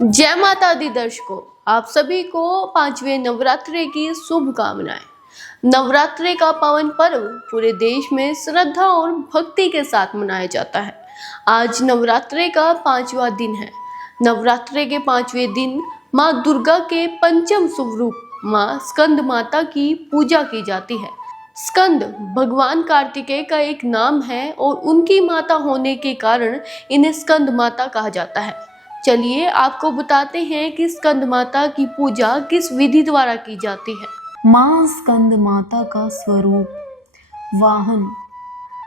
जय माता दी दर्शकों, आप सभी को पांचवें नवरात्रि की शुभकामनाएं। नवरात्रि का पावन पर्व पूरे देश में श्रद्धा और भक्ति के साथ मनाया जाता है। आज नवरात्रि का 5वां दिन है। नवरात्रि के 5वें दिन माँ दुर्गा के पंचम स्वरूप माँ स्कंद माता की पूजा की जाती है। स्कंद भगवान कार्तिकेय का एक नाम है और उनकी माता होने के कारण इन्हें स्कंद माता कहा जाता है। चलिए आपको बताते हैं कि स्कंद माता की पूजा किस विधि द्वारा की जाती है। माँ स्कंद माता का स्वरूप। वाहन।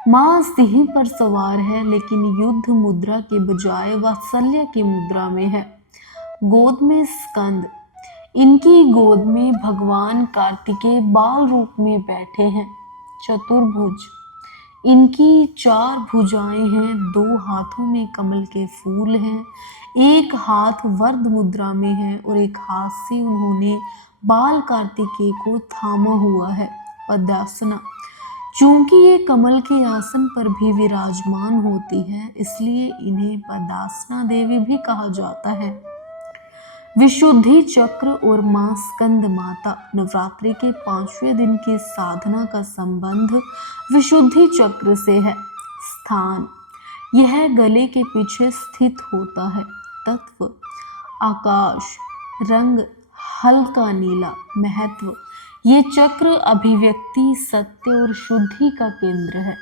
माँ सिंह पर सवार है, लेकिन युद्ध मुद्रा के बजाय वात्सल्य की मुद्रा में है। गोद में स्कंद। इनकी गोद में भगवान कार्तिकेय बाल रूप में बैठे हैं। चतुर्भुज। इनकी 4 भुजाएं हैं, 2 हाथों में कमल के फूल हैं, एक हाथ वरद मुद्रा में है और एक हाथ से उन्होंने बाल कार्तिकेय को थामा हुआ है। पद्मासना। चूंकि ये कमल के आसन पर भी विराजमान होती है, इसलिए इन्हें पद्मासना देवी भी कहा जाता है। विशुद्धि चक्र और माँ स्कंद माता। नवरात्रि के 5वें दिन की साधना का संबंध विशुद्धि चक्र से है। स्थान। यह गले के पीछे स्थित होता है। तत्व। आकाश। रंग हल्का नीला। महत्व। ये चक्र अभिव्यक्ति, सत्य और शुद्धि का केंद्र है।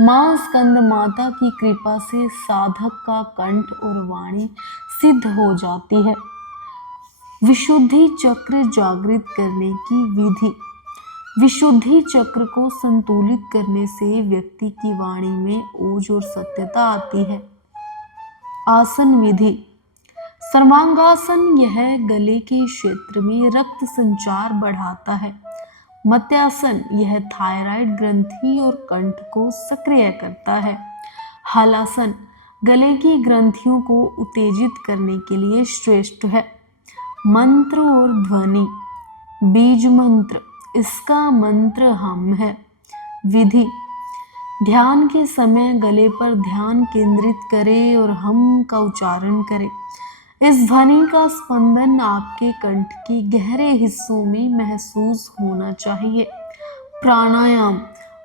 माँ स्कंद माता की कृपा से साधक का कंठ और वाणी सिद्ध हो जाती है। विशुद्धि चक्र जागृत करने की विधि। विशुद्धि चक्र को संतुलित करने से व्यक्ति की वाणी में ओज और सत्यता आती है। आसन विधि। सर्वांगासन। यह गले के क्षेत्र में रक्त संचार बढ़ाता है। मत्स्यासन। यह थायराइड ग्रंथि और कंठ को सक्रिय करता है। हलासन। गले की ग्रंथियों को उत्तेजित करने के लिए श्रेष्ठ है। मंत्र और ध्वनि। बीज मंत्र। इसका मंत्र हम है। विधि। ध्यान के समय गले पर ध्यान केंद्रित करें और हम का उच्चारण करें। इस ध्वनि का स्पंदन आपके कंठ के गहरे हिस्सों में महसूस होना चाहिए। प्राणायाम।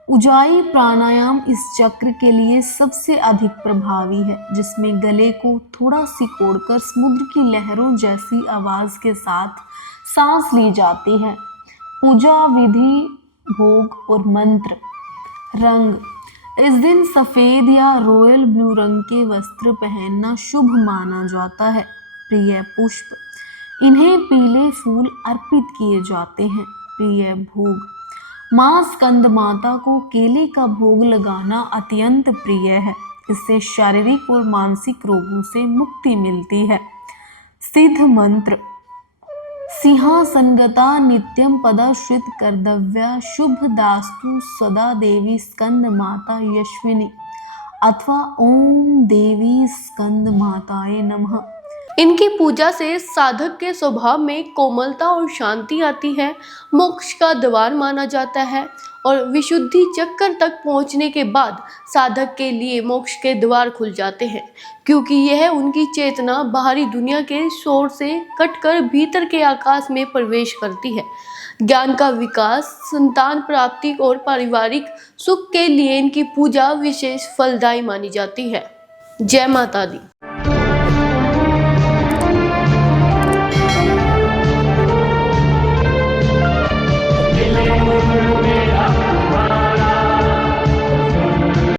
उजाई प्राणायाम इस चक्र के लिए सबसे अधिक प्रभावी है, जिसमें गले को थोड़ा सिकोड़कर समुद्र की लहरों जैसी आवाज के साथ सांस ली जाती है। पूजा विधि, भोग और मंत्र। रंग। इस दिन सफेद या रॉयल ब्लू रंग के वस्त्र पहनना शुभ माना जाता है। प्रिय पुष्प। इन्हें पीले फूल अर्पित किए जाते हैं। प्रिय भोग। माँ स्कंद माता को केले का भोग लगाना अत्यंत प्रिय है। इससे शारीरिक और मानसिक रोगों से मुक्ति मिलती है। सिद्ध मंत्र। सिंहासनगता नित्यम पदाश्रित कर्तव्या शुभ दास्तु सदा देवी स्कंद माता यशस्विनी अथवा ओम देवी स्कंद माताए नमः। इनकी पूजा से साधक के स्वभाव में कोमलता और शांति आती है, मोक्ष का द्वार माना जाता है और विशुद्धि चक्र तक पहुंचने के बाद साधक के लिए मोक्ष के द्वार खुल जाते हैं, क्योंकि यह उनकी चेतना बाहरी दुनिया के शोर से कटकर भीतर के आकाश में प्रवेश करती है। ज्ञान का विकास, संतान प्राप्ति और पारिवारिक सुख के लिए इनकी पूजा विशेष फलदायी मानी जाती है। जय माता दी।